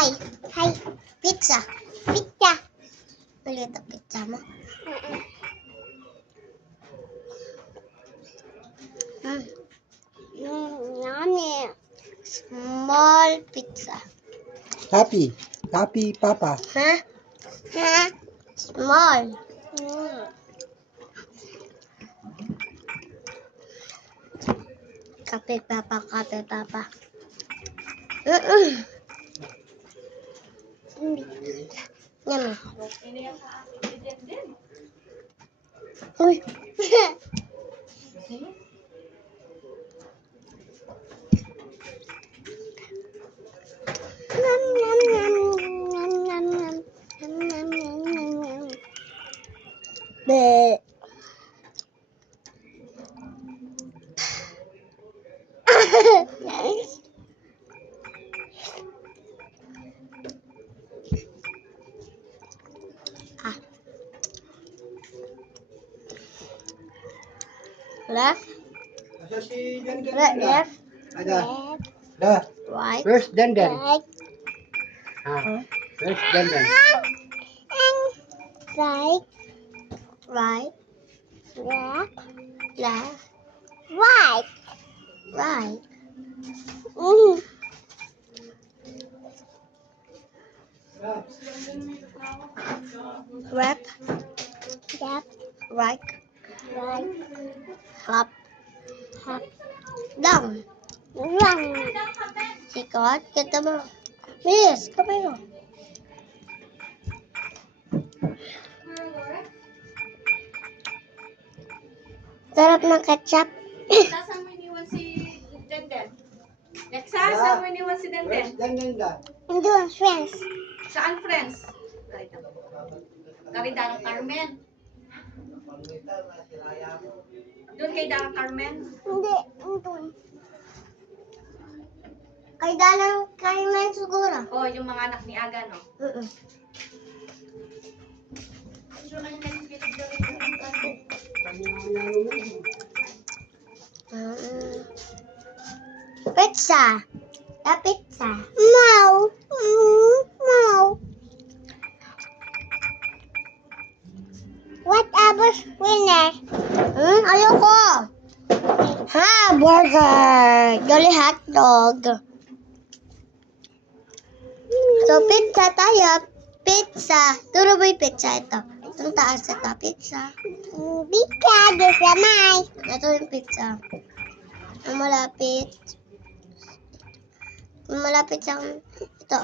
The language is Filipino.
Hi. Hi. Pizza. Pizza. Maliit ang pizza mo. Yummy. Small pizza. Happy. Happy Papa. Huh? Huh? Small. Kape Papa, kape Papa. Yummy. Uy. Nom, nom, nom, nom, nom, nom. Nom, nom, nom, nom, nom. Bleh. Ah. Left. Left. Ada. Left. Dah. Right. First dandan. Right. First dandan. Right. Right. Left. Left. Right. Right. Left. Left. Right. Right. Up. Up. Down. Down. Sikat. Kita mo. Bilis. Kamay mo. Sarap ng ketchup. Saan mo iniwan si Denden? Nexa, saan mo iniwan si Denden? First dandan dah. Doon, friends. Saan, friends? Karidarang Carmen. Doon kay Darang Carmen. Hindi, doon. Kay Dalang Carmen siguro. Oh, yung mga anak ni Aga, no? Pizza. The pizza. No. No. What about winner? Ayoko. Ha, burger. Jolly hot dog. So, pizza tayo. Pizza. Turo mo yung pizza ito. Itong taas ito. Pizza. Pizza. Doon sa may. Ito yung pizza. Ang malapit. Ang malapit sa ito.